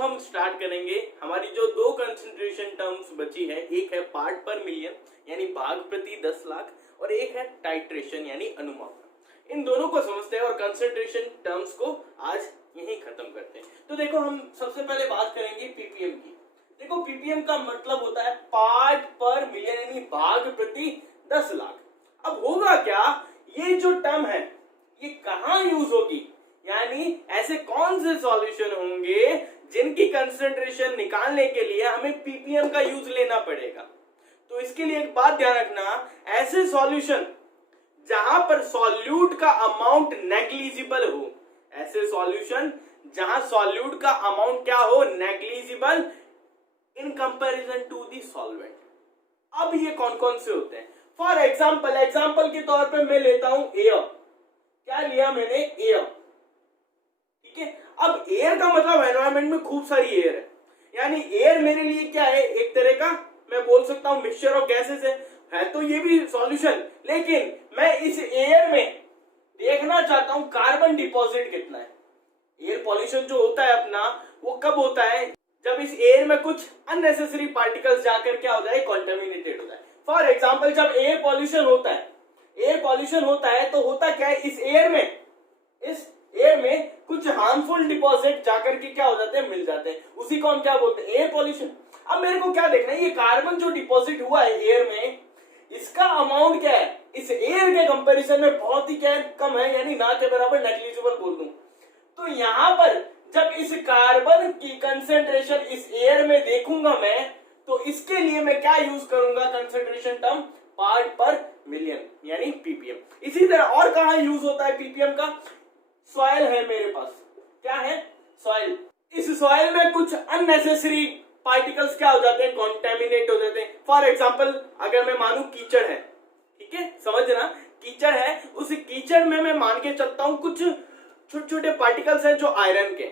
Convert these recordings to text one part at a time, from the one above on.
अब हम स्टार्ट करेंगे हमारी जो दो कंसंट्रेशन टर्म्स बची है, एक है पार्ट पर मिलियन यानी भाग प्रति 10 लाख और एक है टाइट्रेशन यानी अनुमापन। इन दोनों को समझते हैं और कंसंट्रेशन टर्म्स को आज यहीं खत्म करते हैं। तो देखो हम सबसे पहले बात करेंगे पीपीएम की। देखो पीपीएम का मतलब होता है पार्ट पर मिलियन यानी भाग प्रति 10 लाख। अब होगा क्या, ये जो टर्म है ये कहां यूज होगी, यानी ऐसे कौन से सॉल्यूशन होंगे जिनकी कंसंट्रेशन निकालने के लिए हमें पीपीएम का यूज लेना पड़ेगा। तो इसके लिए एक बात ध्यान रखना, ऐसे सॉल्यूशन जहां पर सॉल्यूट का अमाउंट नेग्लिजिबल हो, ऐसे सॉल्यूशन जहां सॉल्यूट का अमाउंट क्या हो, negligible in comparison to the solvent. अब ये कौन कौन से होते हैं? फॉर एग्जाम्पल के तौर पे मैं लेता हूं एयर। क्या लिया मैंने? एयर। ठीक है, अब एयर का मतलब एनवायरमेंट में खूब सारी एयर है, यानी एयर मेरे लिए क्या है, एक तरह का मैं बोल सकता हूं मिक्सचर ऑफ गैसेस है तो ये भी सॉल्यूशन। लेकिन मैं इस एयर में देखना चाहता हूं कार्बन डिपॉजिट कितना है। एयर पॉल्यूशन जो होता है अपना, वो कब होता है, जब इस एयर में कुछ अननेसेसरी पार्टिकल्स जाकर क्या हो जाए, कॉन्टेमिनेटेड हो जाए। फॉर एग्जाम्पल जब एयर पॉल्यूशन होता है तो होता क्या है, इस एयर में कुछ हार्मफुल डिपॉजिट जाकर के क्या हो जाते हैं, मिल जाते हैं। उसी को हम क्या बोलते हैं, एयर पॉल्यूशन। अब मेरे को क्या देखना है, ये कार्बन जो डिपॉजिट हुआ है एयर में, इसका अमाउंट क्या है, इस एयर के कंपैरिजन में बहुत ही क्या है, कम है, यानी ना के बराबर, नेग्लिजिबल बोल दूं। तो यहां पर जब इस कार्बन की कंसेंट्रेशन इस एयर में देखूंगा मैं, तो इसके लिए मैं क्या यूज करूंगा, कंसेंट्रेशन टर्म पार्ट पर मिलियन यानी पीपीएम। इसी तरह और कहां यूज होता है पीपीएम का, सॉइल है मेरे पास, क्या है, सॉइल। इस सॉइल में कुछ अननेसेसरी पार्टिकल्स क्या हो जाते हैं, कॉन्टेमिनेट हो जाते हैं। फॉर एग्जाम्पल अगर मैं मानू कीचड़ है, ठीक है, समझना, कीचड़ है, उस कीचड़ में मैं मान के चलता हूं कुछ छोटे छोटे पार्टिकल्स हैं जो आयरन के,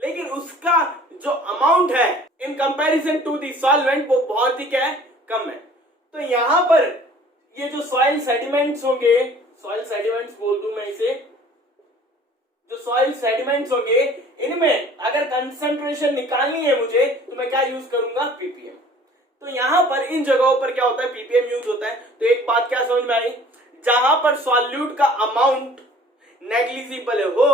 लेकिन उसका जो अमाउंट है in comparison to the solvent वो बहुत ही क्या है, कम है। तो यहां पर ये जो सॉइल सेडिमेंट्स होंगे, सॉइल सेडिमेंट्स बोल दूं मैं इसे, जो सॉइल सेडिमेंट्स होंगे, इनमें अगर कंसंट्रेशन निकालनी है मुझे तो मैं क्या यूज करूंगा, पीपीएम। तो यहां पर इन जगहों पर क्या होता है, पीपीएम यूज होता है। तो एक बात क्या समझ में आई, जहां पर सॉल्यूट का अमाउंट नेग्लिजिबल हो,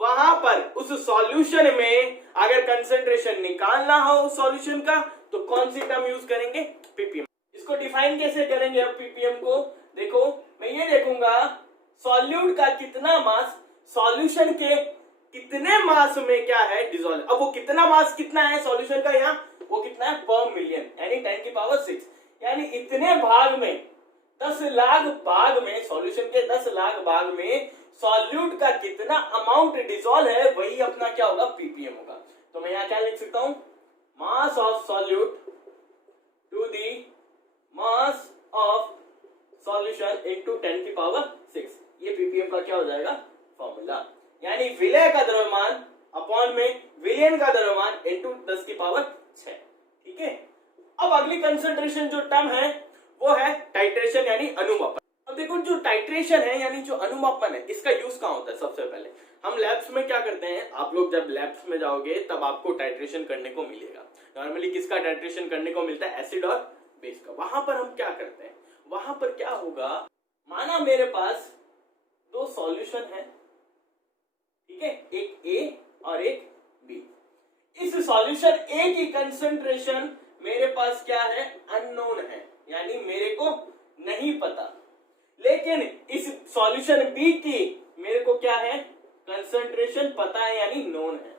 वहां पर उस सॉल्यूशन में अगर कंसंट्रेशन निकालना हो सॉल्यूशन का, तो कौन सी टर्म यूज करेंगे, पीपीएम। इसको डिफाइन कैसे करेंगे अब पीपीएम को, देखो मैं ये देखूंगा सॉल्यूट का कितना मास सॉल्यूशन के कितने मास में क्या है, डिसॉल्व। अब वो कितना मास कितना है सॉल्यूशन का, यहाँ वो कितना है, पर मिलियन यानी 10⁶, यानी इतने भाग में 10 लाख भाग में, सॉल्यूशन के 10 लाख भाग में सॉल्यूट का कितना अमाउंट डिसॉल्व है, वही अपना क्या होगा, पीपीएम होगा। तो मैं यहाँ क्या लिख सकता हूं, mass of solute to the mass of solution into 10⁶, ये पीपीएम का क्या हो जाएगा, फॉर्मूला। यानी विलय का द्रव्यमान अपॉन में विलियन का द्रव्यमान इनटू 10⁶। ठीक है, अब अगली कंसंट्रेशन जो टर्म है वो है टाइट्रेशन यानी अनुमापन। अब देखो जो टाइट्रेशन है यानी जो अनुमापन है, इसका यूज कहां होता है, सबसे पहले हम लैब्स में क्या करते हैं, आप लोग जब लैब्स में जाओगे तब आपको टाइट्रेशन करने को मिलेगा। नॉर्मली किसका टाइट्रेशन करने को मिलता है, एसिड और बेस का। वहां पर हम क्या करते हैं, वहां पर क्या होगा, माना मेरे पास दो सॉल्यूशन है, ठीक है, एक ए और एक बी। इस सॉल्यूशन ए की कंसंट्रेशन मेरे पास क्या है, अननोन है, यानी मेरे को नहीं पता। लेकिन इस सॉल्यूशन बी की मेरे को क्या है, कंसंट्रेशन पता है यानी नोन है।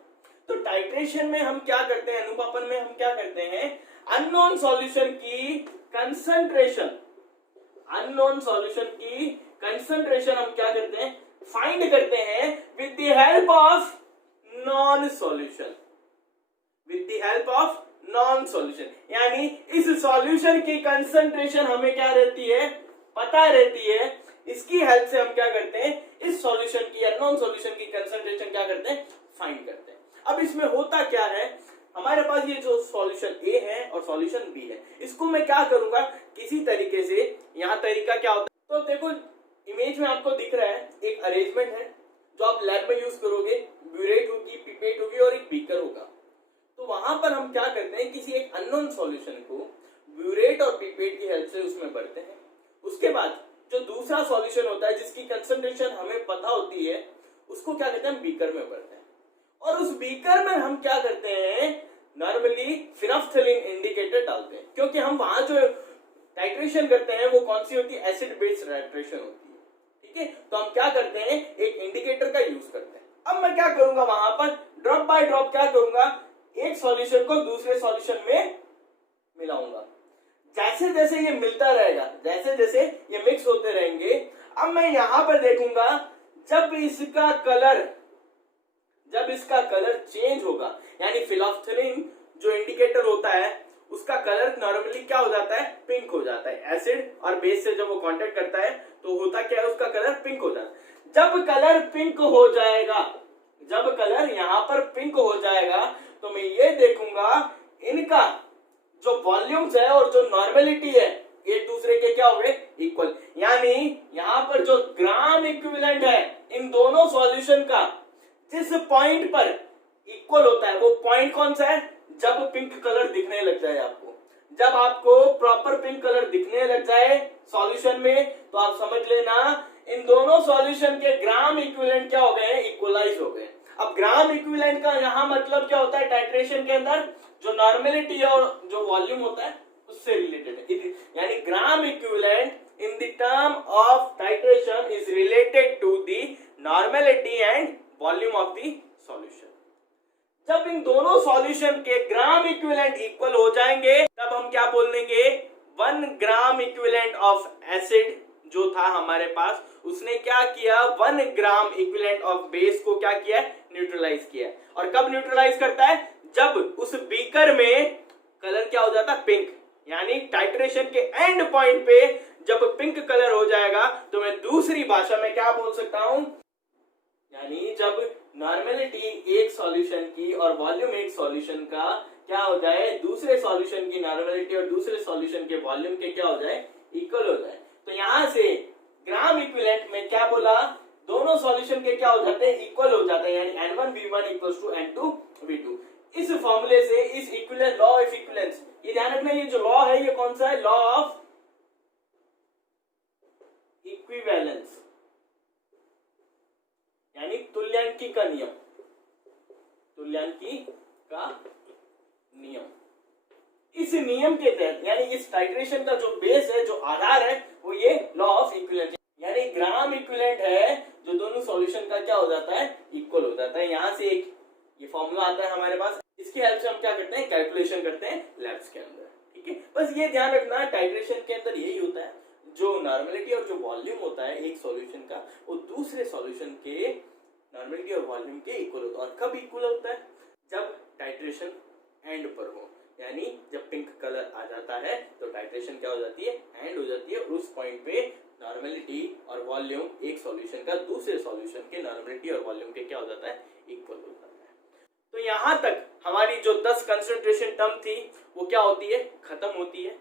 तो टाइट्रेशन में हम क्या करते हैं, अनुपापन में हम क्या करते हैं, अननोन सॉल्यूशन की कंसंट्रेशन, अननोन सॉल्यूशन की कंसंट्रेशन हम क्या करते हैं, फाइंड करते हैं with the help of non solution, with the help of non solution. यानी इस सॉल्यूशन की कंसंट्रेशन हमें क्या रहती है, पता रहती है, इसकी हेल्प से हम क्या करते हैं, इस सॉल्यूशन की या नॉन सॉल्यूशन की कंसंट्रेशन क्या करते हैं, फाइंड करते हैं। अब इसमें होता क्या है, हमारे पास ये जो सॉल्यूशन ए है और सॉल्यूशन बी है, इसको मैं क्या करूंगा, किसी तरीके से, यहाँ तरीका क्या होता है, तो देखो इमेज में आपको दिख रहा है एक अरेंजमेंट है जो आप लैब में यूज करोगे, ब्यूरेट होगी, पिपेट होगी और एक हम क्या करते हैं, किसी एक अननोन सॉल्यूशन को ब्यूरेट और पिपेट की हेल्प से उसमें भरते हैं। उसके बाद जो दूसरा सॉल्यूशन होता है जिसकी कंसंट्रेशन हमें पता होती है, उसको क्या कहते हैं, बीकर में भरते हैं। और उस बीकर में हम क्या करते हैं, नॉर्मली फिनोल्फथालीन इंडिकेटर डालते हैं, क्योंकि हम वहां जो टाइट्रेशन करते हैं वो कौन सी होती है, एसिड बेस्ड टाइट्रेशन होती है। ठीक है, तो हम क्या करते हैं, एक इंडिकेटर का यूज करते हैं। अब मैं क्या करूंगा, वहां पर ड्रॉप बाय ड्रॉप क्या करूंगा, एक सॉल्यूशन को दूसरे सॉल्यूशन में मिलाऊंगा। जैसे जैसे ये मिलता रहेगा, जैसे जैसे ये मिक्स होते रहेंगे, अब मैं यहां पर देखूंगा जब इसका कलर चेंज होगा, यानी फिनोल्फथालीन जो इंडिकेटर होता है उसका कलर नॉर्मली क्या हो जाता है, पिंक हो जाता है। एसिड और बेस से जब वो कांटेक्ट करता है तो होता क्या है, उसका कलर पिंक हो जाता है। जब कलर पिंक हो जाएगा, जब कलर यहां पर पिंक हो जाएगा, तो मैं ये देखूंगा इनका जो वॉल्यूम्स है और जो नॉर्मेलिटी है एक दूसरे के क्या हो गए, इक्वल। यानी यहां पर जो ग्राम इक्विवेलेंट है इन दोनों सॉल्यूशन का, जिस पॉइंट पर इक्वल होता है, वो पॉइंट कौन सा है, जब पिंक कलर दिखने लग जाए आपको। जब आपको प्रॉपर पिंक कलर दिखने लग जाए सॉल्यूशन में, तो आप समझ लेना इन दोनों सॉल्यूशन के ग्राम इक्विवेलेंट क्या हो गए, इक्वलाइज हो गए। अब ग्राम इक्विवेलेंट का यहां मतलब क्या होता है, टाइट्रेशन के अंदर जो नॉर्मेलिटी और जो वॉल्यूम होता है उससे रिलेटेड है। यानी gram equivalent in the term of titration is related to the normality and volume of the solution. जब इन दोनों सॉल्यूशन के ग्राम इक्विवेलेंट इक्वल हो जाएंगे, तब हम क्या बोल देंगे, 1 ग्राम इक्विवेलेंट ऑफ एसिड जो था हमारे पास, उसने क्या किया, 1 ग्राम इक्विवेलेंट ऑफ बेस को क्या किया, न्यूट्रलाइज किया। और कब न्यूट्रलाइज करता है, जब उस बीकर में कलर क्या हो जाता है, पिंक। यानी टाइट्रेशन के एंड पॉइंट पे जब पिंक कलर हो जाएगा, तो मैं दूसरी भाषा में क्या बोल सकता हूं, यानी जब नॉर्मेलिटी एक सॉल्यूशन की और वॉल्यूम एक सॉल्यूशन का क्या हो जाए, दूसरे सॉल्यूशन की नॉर्मेलिटी और दूसरे सॉल्यूशन के वॉल्यूम के क्या हो जाए, इक्वल हो जाए। तो यहां से ग्राम इक्विवेलेंट में क्या बोला, दोनों सॉल्यूशन के क्या हो जाते हैं, इक्वल हो जाते हैं। यानी N1V1 इक्वल्स टू N2V2। इस फॉर्मूले से, इस इक्विवेलेंस, लॉ ऑफ इक्विवेलेंस, ये ध्यान रखना, ये जो लॉ है ये कौन सा है, लॉ ऑफ इक्विवेलेंस, यानी तुल्यांकी का नियम, तुल्यांकी का नियम। इस नियम के तहत, यानी इस टाइट्रेशन का जो बेस है, जो आधार है, वो ये लॉ ऑफ इक्विवेलेंस, यानी ग्राम इक्विवेलेंट है जो दोनों सॉल्यूशन का क्या हो जाता है, इक्वल हो जाता है। यहां से एक ये फॉर्मूला आता है हमारे पास, इसकी हेल्प से हम क्या करते हैं, कैलकुलेशन करते हैं लैब्स के अंदर। ठीक है, बस ये ध्यान रखना, टाइट्रेशन के अंदर यही होता है, जो नॉर्मेलिटी और जो वॉल्यूम होता है एक सॉल्यूशन का, वो दूसरे सॉल्यूशन के नॉर्मेलिटी और वॉल्यूम के इक्वल होता है। और कब इक्वल होता है, जब टाइट्रेशन एंड पर हो, यानी जब पिंक कलर आ जाता है तो टाइट्रेशन क्या हो जाती है, एंड हो जाती है। उस पॉइंट पे नॉर्मेलिटी और वॉल्यूम एक सॉल्यूशन का दूसरे सॉल्यूशन के नॉर्मेलिटी और वॉल्यूम के क्या हो जाता है, इक्वल हो जाता है। तो यहां तक हमारी जो 10 कंसंट्रेशन टर्म थी वो क्या होती है, खत्म होती है।